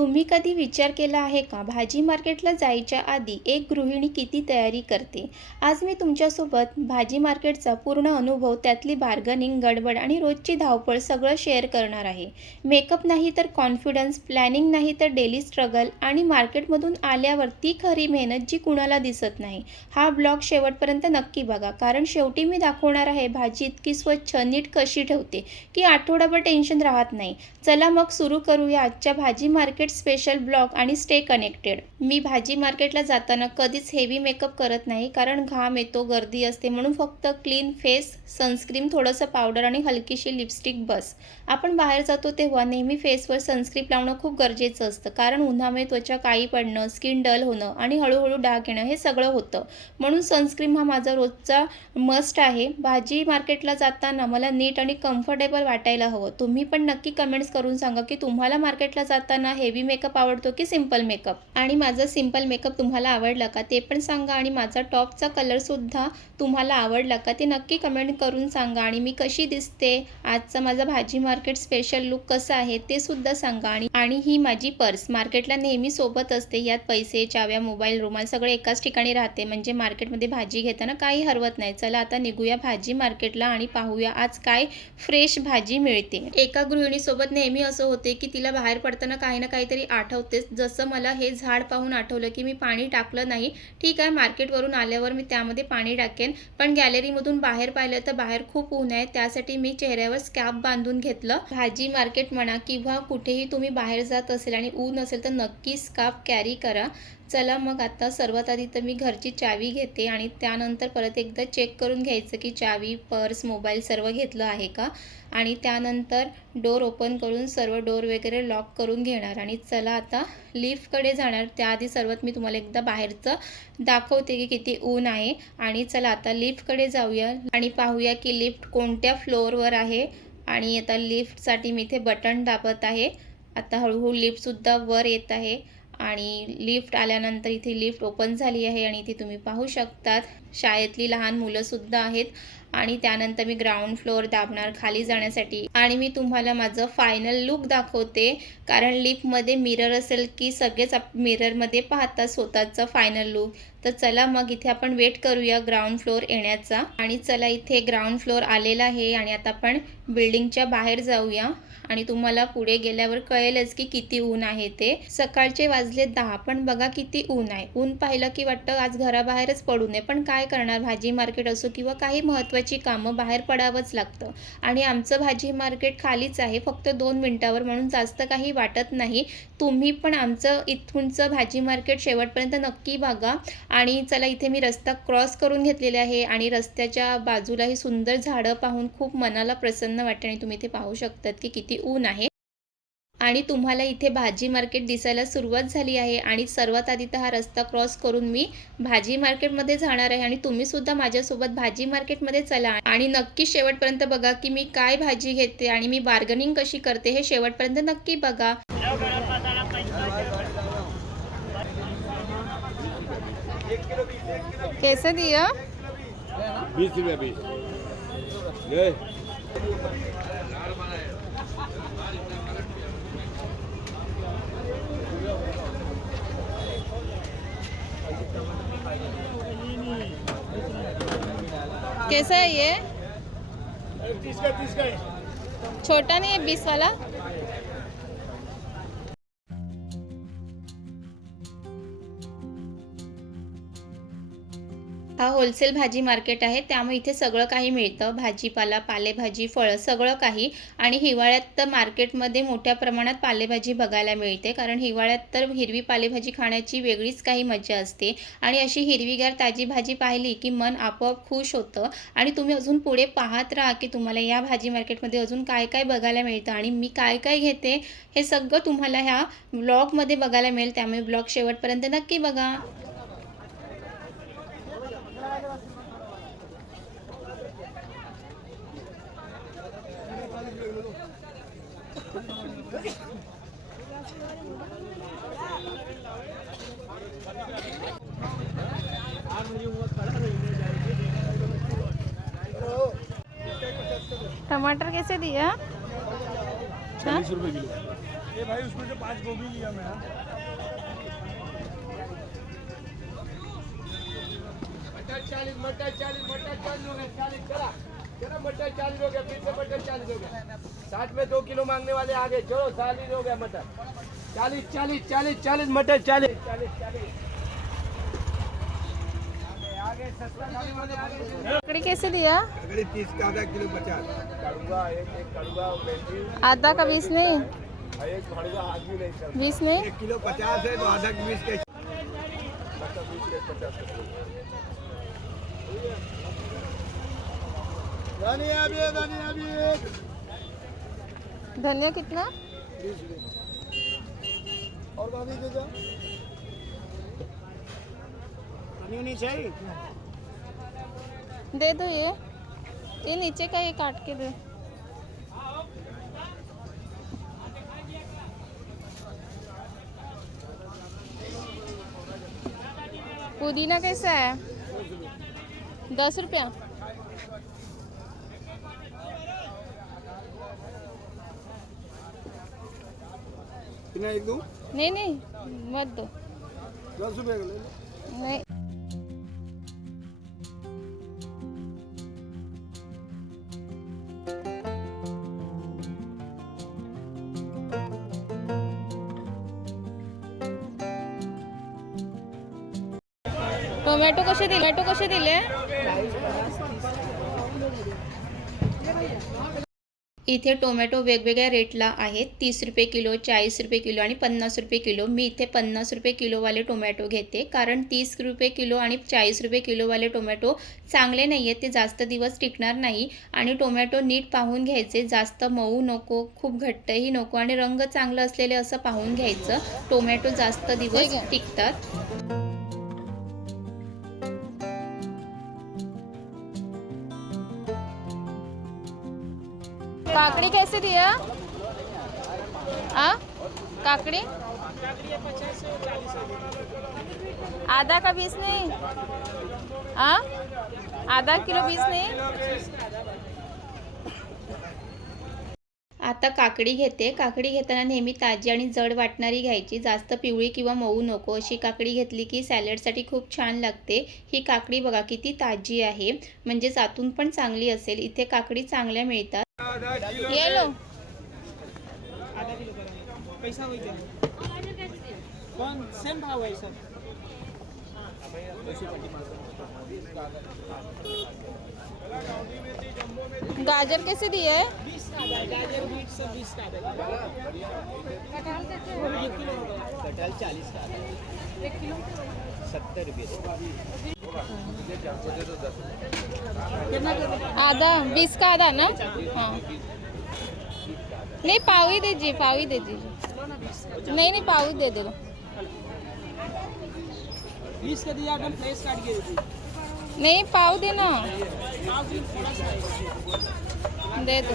तुम्ही कधी विचार केला आहे का, भाजी मार्केटला जायच्या आधी एक गृहिणी किती तयारी करते? आज मी तुमच्यासोबत भाजी मार्केटचा पूर्ण अनुभव, त्यातली बार्गनिंग, गडबड आणि रोजची धावपळ सगळं शेअर करणार आहे. मेकअप नाही तर कॉन्फिडन्स, प्लॅनिंग नाही तर डेली स्ट्रगल आणि मार्केटमधून आल्यावर ती खरी मेहनत जी कुणाला दिसत नाही. हा ब्लॉग शेवटपर्यंत नक्की बघा, कारण शेवटी मी दाखवणार आहे भाजी इतकी स्वच्छ, नीट कशी ठेवते की आठवडाभर टेन्शन राहत नाही. चला मग सुरू करूया आजच्या भाजी मार्केट स्पेशल ब्लॉग आणि स्टे कनेक्टेड. मी भाजी मार्केटला जाताना कधीच हेवी मेकअप करत नाही, कारण घाम येतो, गर्दी असते, म्हणून फक्त क्लीन फेस, सनस्क्रीन, थोडंसं पावडर आणि हलकीशी लिपस्टिक बस. आपण बाहेर जातो तेव्हा नेहमी फेसवर सनस्क्रीन लावणं खूप गरजेचं असतं, कारण उन्हामुळे त्वचा काळी पडणं, स्किन डल होणं आणि हळूहळू डाग येणं हे सगळं होतं. म्हणून सनस्क्रीन हा माझा रोजचा मस्ट आहे. भाजी मार्केटला जाताना मला नीट आणि कम्फर्टेबल वाटायला हवं. तुम्ही पण नक्की कमेंट्स करून सांगा की तुम्हाला मार्केटला जाताना हेवी मेकअप आवडतो की सिंपल मेकअप, आणि माझा सिंपल मेकअप तुम्हाला आवडला का ते पण सांगा, आणि माझा टॉपचा कलरसुद्धा तुम्हाला आवडला का ते नक्की कमेंट करून सांगा, आणि मी कशी दिसते, आजचा माझा भाजी मार्केट स्पेशल लुक कसा आहे ते सुद्धा सांगा. आणि ही माझी पर्स मार्केटला नेहमी सोबत असते. यात पैसे, चाव्या, मोबाईल, रुमाल सगळे एकाच ठिकाणी राहते, म्हणजे मार्केटमध्ये भाजी घेताना काही हरवत नाही. चला आता निघूया भाजी मार्केटला आणि पाहूया आज काय फ्रेश भाजी मिळते. एका गृहिणीसोबत नेहमी असं होते की तिला बाहेर पडताना काही ना काहीतरी आठवतेच. जसं मला हे झाड पाहून आठवलं की मी पाणी टाकलं नाही. ठीक आहे, मार्केटवरून आल्यावर मी त्यामध्ये पाणी टाकेन, पण गॅलरीमधून बाहेर पाहिलं तर बाहेर खूप ऊन आहे, त्यासाठी मी चेहऱ्यावर स्कार्फ बांधून घेतलं. भाजी मार्केट म्हणा किंवा कुठेही तुम्ही बाहेर जात असेल आणि ऊन असेल तर नक्की स्कार्फ कॅरी करा. चला मग आता सर्वात आधी तर मी घरची चावी घेते आणि त्यानंतर परत एकदा चेक करून घ्यायचं की चावी, पर्स, मोबाईल सर्व घेतलं आहे का, आणि त्यानंतर डोर ओपन करून सर्व डोर वगैरे लॉक करून घेणार. आणि चला आता लिफ्टकडे जाणार. त्याआधी सर्वात मी तुम्हाला एकदा बाहेरचं दाखवते की किती ऊन आहे. आणि चला आता लिफ्टकडे जाऊया आणि पाहूया की लिफ्ट कोणत्या फ्लोअरवर आहे. आणि आता लिफ्टसाठी मी इथे बटन दाबत आहे. आता हळूहळू लिफ्टसुद्धा वर येत आहे आणि लिफ्ट आल्यानंतर इथे लिफ्ट ओपन झाली आहे आणि इथे तुम्ही पाहू शकतात शाळेतली लहान मुलंसुद्धा आहेत. आणि त्यानंतर मी ग्राउंड फ्लोअर दाबणार खाली जाण्यासाठी, आणि मी तुम्हाला माझं फायनल लुक दाखवते, कारण लिफ्टमध्ये मिरर असेल की सगळेच मिररमध्ये पाहतात स्वतःचा फायनल लुक. तर चला मग इथे आपण वेट करूया ग्राउंड फ्लोअर येण्याचा. आणि चला इथे ग्राउंड फ्लोअर आलेला आहे आणि आता आपण बिल्डिंगच्या बाहेर जाऊया आणि तुम्हाला पुढे गेल्यावर कळेलच की किती ऊन आहे ते. सकाळचे वाजले 10, पण बघा किती ऊन आहे. ऊन पाहिलं की वाटतं आज घराबाहेरच पडू नये, पण काय करणार, भाजी मार्केट असो किंवा काही महत्त्वाची कामं बाहेर पडावंच लागतं. आणि आमचं भाजी मार्केट खालीच आहे, फक्त 2 मिनिटावर, म्हणून जास्त काही वाटत नाही. तुम्ही पण आमचं इथूनचं भाजी मार्केट शेवटपर्यंत नक्की बघा. आणि चला इथे मी रस्ता क्रॉस करून घेतलेले आहे आणि रस्त्याच्या बाजूला ही सुंदर झाडं पाहून खूप मनाला प्रसन्न वाटते. आणि तुम्ही इथे पाहू शकतात की किती ऊन आहे. आणि तुम्हाला इथे भाजी मार्केट दिसायला सुरुवात झाली आहे. आणि सर्वात आधी तर हा रस्ता क्रॉस करून मी भाजी मार्केटमध्ये जाणार आहे, आणि तुम्हीसुद्धा माझ्यासोबत भाजी मार्केटमध्ये चला आणि नक्की शेवटपर्यंत बघा की मी काय भाजी घेते आणि मी बार्गनिंग कशी करते, हे शेवटपर्यंत नक्की बघा. कैसे दिया? 20 रुपया 20. ये कैसा है ये? 30 का है. छोटा नहीं है 20 वाला? हा होलसेल भाजी मार्केट आहे, त्यामुळे इथे सगळं काही मिळतं. भाजीपाला, पालेभाजी, फळं सगळं काही. आणि हिवाळ्यात तर मार्केटमध्ये मोठ्या प्रमाणात पालेभाजी बघायला मिळते, कारण हिवाळ्यात तर हिरवी पालेभाजी खाण्याची वेगळीच काही मजा असते. आणि अशी हिरवीगार ताजी भाजी पाहिली की मन आपोआप खुश होतं. आणि तुम्ही अजून पुढे पाहत राहा की तुम्हाला या भाजी मार्केटमध्ये अजून काय काय बघायला मिळतं आणि मी काय काय घेते, हे सगळं तुम्हाला ह्या ब्लॉगमध्ये बघायला मिळेल. त्यामुळे ब्लॉग शेवटपर्यंत नक्की बघा. टमाटर कैसे दिया? 40 रुपये किलो. ये भाई उसमें से 5 गोभी लिया मैं। मटर 40 हो गए 40 चला चलो मटर 40 हो गया फिर से मटर 40 हो गया 60 में 2 किलो मांगने वाले आगे चलो 40 हो गया मटर 40 मटर 40 आगे सस्ता खाने वाले आगे ककड़ी कैसे दिया? अगले 30 का आधा किलो 50 कड़ुआ एक कड़ुआ मेथी आधा का 20 नहीं, एक कड़ुआ आदमी नहीं चलता 20 नहीं। 1 किलो 50 है तो आधा की 20 के मतलब 20 के 50 धनिया भी धनिया कितना? 20 और गाड़ी दे जा नहीं चाहिए दे दो ये नीचे का ये काट के दे। पुदीना कैसा है? 10 रुपया। कितना एक दूं नहीं नहीं मत दो। 10 रुपए का ले लो नहीं। टोमॅटो कसे दिले? इथे टोमॅटो वेगवेगळ्या रेटला आहेत. 30 रुपये किलो, 40 रुपये किलो आणि 50 रुपये किलो. मी इथे 50 रुपये किलोवाले टोमॅटो घेते, कारण 30 रुपये किलो आणि 40 रुपये किलोवाले टोमॅटो चांगले नाही आहेत, ते जास्त दिवस टिकणार नाही. आणि टोमॅटो नीट पाहून घ्यायचे, जास्त मऊ नको, खूप घट्टही नको आणि रंग चांगलं असलेले असं पाहून घ्यायचं. टोमॅटो जास्त दिवस टिकतात. काकड़ी कैसे दिया? काकड़ी आधा का 20 नहीं, आधा किलो 20 नहीं। आता काकडी घेते. काकडी घेताना नेहमी ताजी आणि जड वाटणारी घ्यायची, जास्त पिवळी किंवा मऊ नको अशी काकडी घेतली की सॅलडसाठी खूप छान लागते. ही काकडी बघा किती ताजी आहे, म्हणजे आतून पण चांगली असेल. इथे काकडी चांगल्या मिळतात. ये लो आधा किलो पैसा वही दे कौन सेम भाव है सब गाजर कैसे दिए है? 20 का गाजर बीट सब 20 का कटहल कैसे है? 1 किलो कटहल 40 का 1 किलो 70 रुपये आधा 20 का आधा ना? हाँ नहीं पाव ही दीजिए नहीं पाव ही दे दो 20 का दिया एकदम फ्रेश काट के देती नहीं पाव देना पाव की थोड़ा सा दे दो।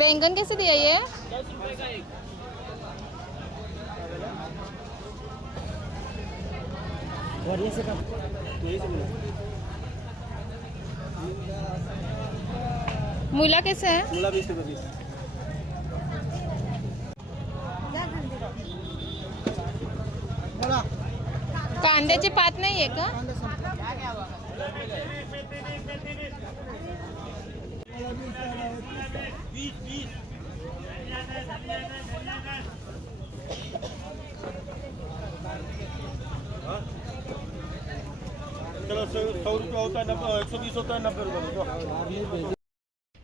बैंगन कैसे दिया ये? 10 रुपए का एक बढ़िया से कम यही से मिला मूला कैसे है? मूला 20 रुपये 20 कांद्याची पात नाही आहे का? चलो 100 रुपये होता है 120 होता है 90 रुपये।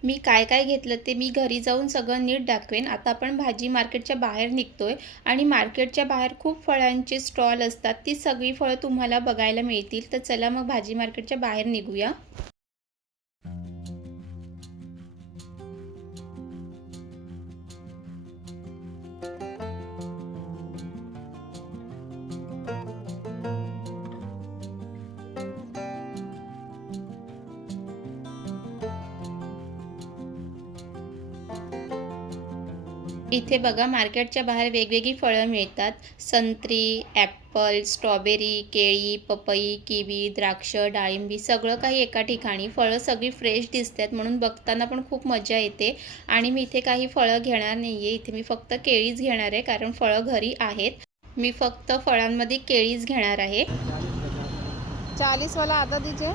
मी काय काय घेतलं ते मी घरी जाऊन सगळं नीट दाखवेन. आता आपण भाजी मार्केटच्या बाहेर निघतोय आणि मार्केटच्या बाहेर खूप फळांचे स्टॉल असतात. ती सगळी फळं तुम्हाला बघायला मिळतील. तर चला मग भाजी मार्केटच्या बाहेर निघूया. इथे बघा मार्केटच्या बाहेर वेगवेगळी फळं मिळतात. संत्री, ॲपल, स्ट्रॉबेरी, केळी, पपई, किवी, द्राक्ष, डाळिंबी सगळं काही एका ठिकाणी. फळं सगळी फ्रेश दिसतात म्हणून बघताना पण खूप मजा येते. आणि मी इथे काही फळं घेणार नाही आहे. इथे मी फक्त केळीच घेणार आहे कारण फळं घरी आहेत. मी फक्त फळांमध्ये केळीच घेणार आहे. 40 वाला आधा दीजिए।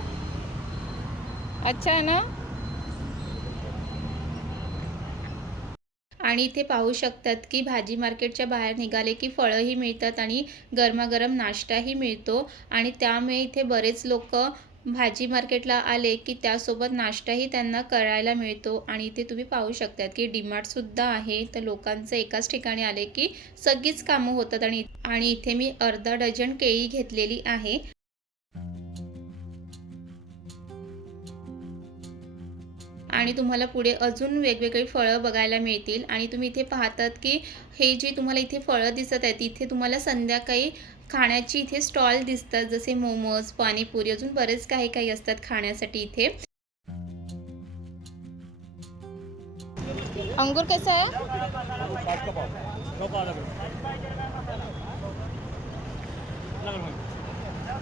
अच्छा है ना। आणि इथे पाहू शकतात की भाजी मार्केटच्या बाहेर निघाले की फळंही मिळतात आणि गरमागरम नाश्ताही मिळतो. आणि त्यामुळे इथे बरेच लोक भाजी मार्केटला आले की त्यासोबत नाश्ताही त्यांना करायला मिळतो. आणि इथे तुम्ही पाहू शकतात की डीमार्टसुद्धा आहे. तर लोकांचं एकाच ठिकाणी आले की सगळीच कामं होतात. आणि इथे मी अर्धा डझन केळी घेतलेली आहे. आणि तुम्हाला पुढे अजून वेगवेगळी फळं बघायला मिळतील. आणि तुम्ही इथे पाहतात की हे जे तुम्हाला इथे फळं दिसत आहेत इथे तुम्हाला संध्याकाळी खाण्याची इथे स्टॉल दिसतात, जसे मोमोज, पाणीपुरी, अजून बरेच काही काही असतात खाण्यासाठी इथे. अंगूर कैसा है?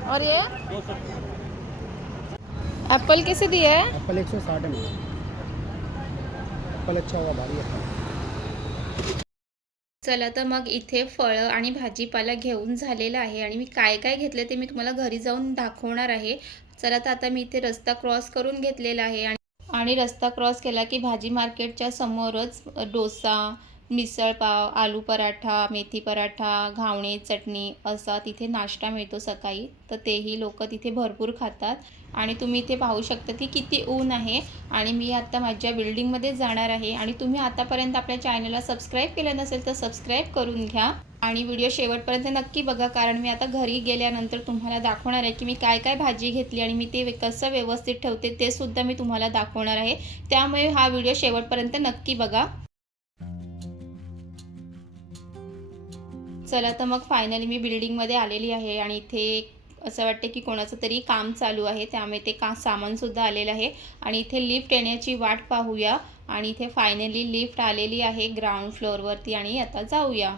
और ये एप्पल कैसे दिया है? एप्पल 160 है मैडम। एप्पल अच्छा होगा, भारी है। चला तर मग इथे फळं आणि भाजीपाला घेऊन झालेलं आहे आणि मी काय काय घेतले ते मी तुम्हाला घरी जाऊन दाखवणार आहे. चला तर आता मी इथे रस्ता क्रॉस करून घेतलेला आहे. आणि रस्ता क्रॉस केला की भाजी मार्केटच्या समोरच डोसा, मिसळपाव, आलू पराठा, मेथी पराठा, घावणे, चटणी असा तिथे नाश्ता मिळतो सकाळी. तर तेही लोक तिथे भरपूर खातात. आणि तुम्ही इथे पाहू शकता की किती ऊन आहे. आणि मी आता माझ्या बिल्डिंगमध्ये जाणार आहे. आणि तुम्ही आतापर्यंत आपल्या चॅनलला सबस्क्राईब केलं नसेल तर सबस्क्राईब करून घ्या. आणि व्हिडिओ शेवटपर्यंत नक्की बघा कारण मी आता घरी गेल्यानंतर तुम्हाला दाखवणार आहे की मी काय काय भाजी घेतली आणि मी ते कसं व्यवस्थित ठेवते ते सुद्धा मी तुम्हाला दाखवणार आहे. त्यामुळे हा व्हिडिओ शेवटपर्यंत नक्की बघा. चला तर मग फायनली मी बिल्डिंगमध्ये आलेली आहे. आणि इथे असं वाटतं की कोणाचं तरी काम चालू आहे, त्यामुळे ते सामानसुद्धा आलेलं आहे. आणि इथे लिफ्ट येण्याची वाट पाहूया. आणि इथे फायनली लिफ्ट आलेली आहे ग्राउंड फ्लोअरवरती आणि आता जाऊया.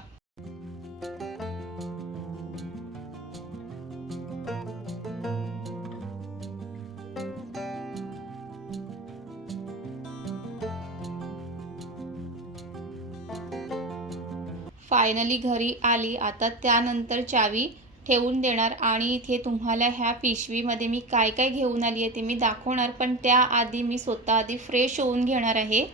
फायनली घरी आली. आता त्यानंतर चावी ठेवून देणार. आणि इथे तुम्हाला ह्या पिशवीमध्ये मी काय काय घेऊन आली आहे ते मी दाखवणार. पण त्याआधी मी स्वतः आधी फ्रेश होऊन घेणार आहे.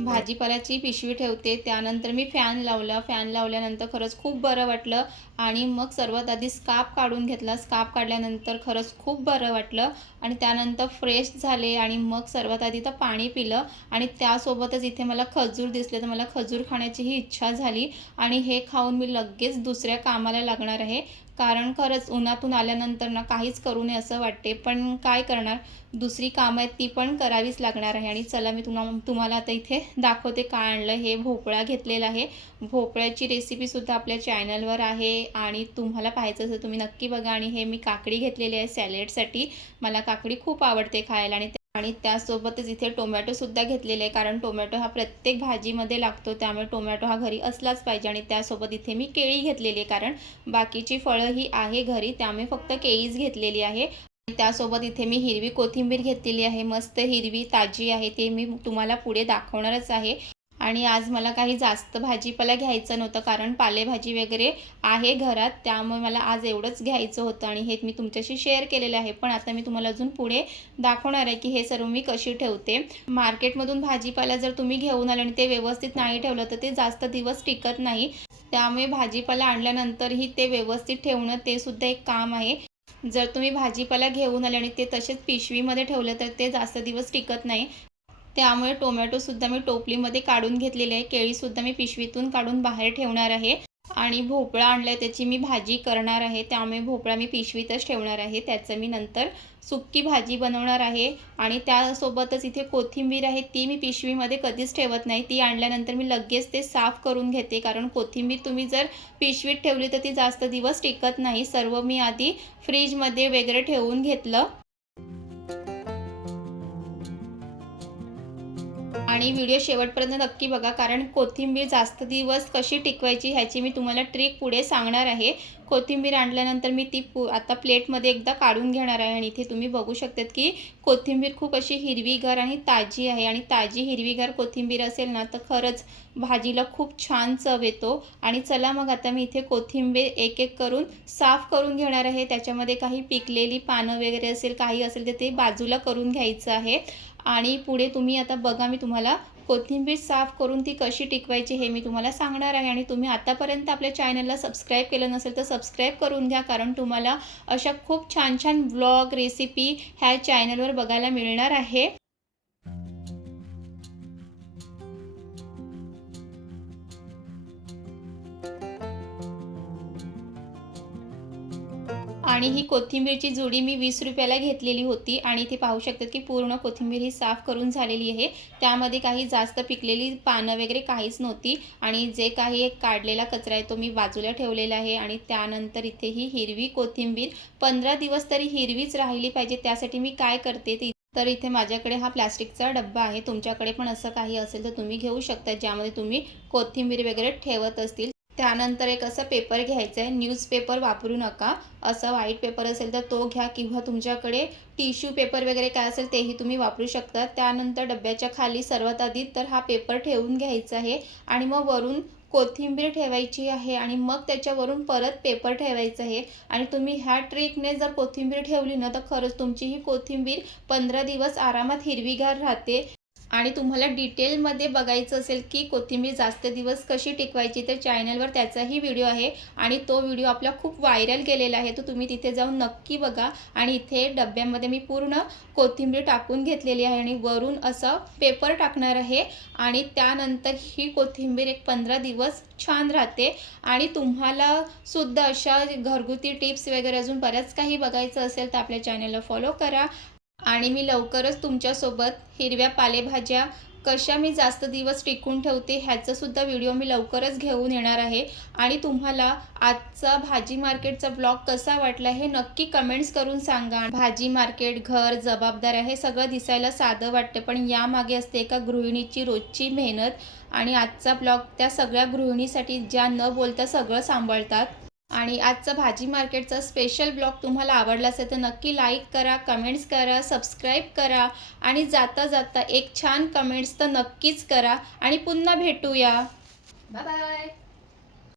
भाजीपाल्याची पिशवी ठेवते, त्यानंतर मी फॅन लावला. फॅन लावल्यानंतर खरंच खूप बरं वाटलं. आणि मग सर्वात आधी स्कार्फ काढून घेतला. स्कार्फ काढल्यानंतर खरंच खूप बरं वाटलं. आणि त्यानंतर फ्रेश झाले. आणि मग सर्वात आधी तर पाणी पिलं. आणि त्यासोबतच इथे मला खजूर दिसले तर मला खजूर खाण्याचीही इच्छा झाली. आणि हे खाऊन मी लगेच दुसऱ्या कामाला लागणार आहे. कारण खरंच उन्हातून आल्यानंतर ना काहीच करू नये असं वाटते, पण काय करणार, दुसरी कामं आहेत ती पण करावीच लागणार आहे. आणि चला मी तुम्हाला आता इथे दाखवते काय आणलं. हे भोपळा घेतलेला आहे. भोपळ्याची रेसिपीसुद्धा आपल्या चॅनलवर आहे आणि तुम्हाला पाहायचं असेल तुम्ही नक्की बघा. आणि हे मी काकडी घेतलेली आहे सॅलेडसाठी. मला काकडी खूप आवडते खायला. आणि त्यासोबतच इथे टोमॅटोसुद्धा घेतलेले आहे कारण टोमॅटो हा प्रत्येक भाजीमध्ये लागतो, त्यामुळे टोमॅटो हा घरी असलाच पाहिजे. आणि त्यासोबत इथे मी केळी घेतलेली आहे कारण बाकीची फळं ही आहे घरी, त्यामुळे फक्त केळीच घेतलेली आहे. त्यासोबत इथे मी हिरवी कोथिंबीर घेतलेली आहे, मस्त हिरवी ताजी आहे. ते मी तुम्हाला पुढे दाखवणारच आहे. आणि आज मला काही जास्त भाजीपाला घ्यायचं नव्हतं कारण पालेभाजी वगैरे आहे घरात, त्यामुळे मला आज एवढंच घ्यायचं होतं. आणि हे मी तुमच्याशी शेअर केलेलं आहे. पण आता मी तुम्हाला अजून पुढे दाखवणार आहे की हे सर्व मी कशी ठेवते. मार्केटमधून भाजीपाला जर तुम्ही घेऊन आले आणि ते व्यवस्थित नाही ठेवलं तर ते जास्त दिवस टिकत नाही. त्यामुळे भाजीपाला आणल्यानंतरही ते व्यवस्थित ठेवणं ते सुद्धा एक काम आहे. जर तुम्ही भाजीपाला घेऊन आले आणि ते तसेच पिशवीमध्ये ठेवलं तर ते जास्त दिवस टिकत नाही. त्यामुळे टोमॅटोसुद्धा मी टोपलीमध्ये काढून घेतलेले आहे. केळीसुद्धा मी पिशवीतून काढून बाहेर ठेवणार आहे. आणि भोपळा आणला आहे त्याची मी भाजी करणार आहे, त्यामुळे भोपळा मी पिशवीतच ठेवणार आहे. त्याचं मी नंतर सुक्की भाजी बनवणार आहे. आणि त्यासोबतच इथे कोथिंबीर आहे, ती मी पिशवीमध्ये कधीच ठेवत नाही. ती आणल्यानंतर मी लगेच ते साफ करून घेते कारण कोथिंबीर तुम्ही जर पिशवीत ठेवली तर ती जास्त दिवस टिकत नाही. सर्व मी आधी फ्रीजमध्ये वगैरे ठेवून घेतलं. आणि व्हिडिओ शेवटपर्यंत नक्की बघा, कारण कोथिंबीर जास्त दिवस कशी टिकवायची ह्याची मी तुम्हाला ट्रिक पुढे सांगणार आहे. कोथिंबीर आणल्यानंतर मी ती आता प्लेटमध्ये एकदा काढून घेणार आहे आणि इथे तुम्ही बघू शकतात की कोथिंबीर खूप अशी हिरवीगार आणि ताजी आहे. आणि ताजी हिरवीगार कोथिंबीर असेल ना तर खरंच भाजीला खूप छान चव येतो. आणि चला मग आता मी इथे कोथिंबीर एक एक करून साफ करून घेणार आहे. त्याच्यामध्ये काही पिकलेली पानं वगैरे असेल, काही असेल तर ते बाजूला करून घ्यायचं आहे. आणि पुढे तुम्ही आता बघा, मी तुम्हाला कोथिंबीर साफ करून ती कशी टिकवायची हे मी तुम्हाला सांगणार आहे. आणि तुम्ही आतापर्यंत आपल्या चॅनलला सबस्क्राईब केलं नसेल तर सबस्क्राईब करून घ्या, कारण तुम्हाला अशा खूप छान छान व्लॉग रेसिपी ह्या चॅनलवर बघायला मिळणार आहे. आणि ही कोथिंबीरची जुडी मी 20 रुपयाला घेतलेली होती. आणि इथे पाहू शकतात की पूर्ण कोथिंबीर ही साफ करून झालेली आहे. त्यामध्ये काही जास्त पिकलेली पानं वगैरे काहीच नव्हती. आणि जे काही एक काढलेला कचरा आहे तो मी बाजूला ठेवलेला आहे. आणि त्यानंतर इथे ही हिरवी कोथिंबीर 15 दिवस तरी हिरवीच राहिली पाहिजे, त्यासाठी मी काय करते ते, तर इथे माझ्याकडे हा प्लास्टिकचा डब्बा आहे. तुमच्याकडे पण असं काही असेल तर तुम्ही घेऊ शकता, ज्यामध्ये तुम्ही कोथिंबीर वगैरे ठेवत असतील. त्यानंतर एक असं पेपर घ्यायचं आहे. न्यूजपेपर वापरू नका, असं व्हाईट पेपर असेल तर तो घ्या, किंवा तुमच्याकडे टिश्यू पेपर वगैरे काय असेल तेही तुम्ही वापरू शकता. त्यानंतर डब्याच्या खाली सर्वात आधी तर हा पेपर ठेवून घ्यायचा आहे. आणि मग वरून कोथिंबीर ठेवायची आहे. आणि मग त्याच्यावरून परत पेपर ठेवायचा आहे. आणि तुम्ही ह्या ट्रिकने जर कोथिंबीर ठेवली ना तर खरंच तुमची ही कोथिंबीर 15 दिवस आरामात हिरवीगार राहते. आणि तुम्हाला डिटेलमध्ये बघायचं असेल की कोथिंबीर जास्त दिवस कशी टिकवायची तर चॅनलवर त्याचाही व्हिडिओ आहे. आणि तो व्हिडिओ आपला खूप व्हायरल गेलेला आहे, तर तुम्ही तिथे जाऊन नक्की बघा. आणि इथे डब्यामध्ये मी पूर्ण कोथिंबीर टाकून घेतलेली आहे आणि वरून असं पेपर टाकणार आहे. आणि त्यानंतर ही कोथिंबीर एक 15 दिवस छान राहते. आणि तुम्हाला सुद्धा अशा घरगुती टिप्स वगैरे अजून बऱ्याच काही बघायचं असेल तर आपल्या चॅनलला फॉलो करा. आणि मी लवकरच तुमच्यासोबत हिरव्या पालेभाज्या कशा मी जास्त दिवस टिकून ठेवते ह्याचा सुद्धा व्हिडिओ मी लवकरच घेऊन येणार आहे. आणि तुम्हाला आजचा भाजी मार्केटचा ब्लॉग कसा वाटला हे नक्की कमेंट्स करून सांगा. भाजी मार्केट, घर, जबाबदाऱ्या हे सगळं दिसायला साधं वाटतं, पण यामागे असते एका गृहिणीची रोजची मेहनत. आणि आजचा ब्लॉग त्या सगळ्या गृहिणीसाठी ज्या न बोलता सगळं सांभाळतात. आणि आजचा भाजी मार्केटचा स्पेशल ब्लॉग तुम्हाला आवडला असेल तर नक्की लाईक करा, कमेंट्स करा, सबस्क्राईब करा. आणि जाता जाता एक छान कमेंट्स तर नक्कीच करा. आणि पुन्हा भेटूया. Bye bye.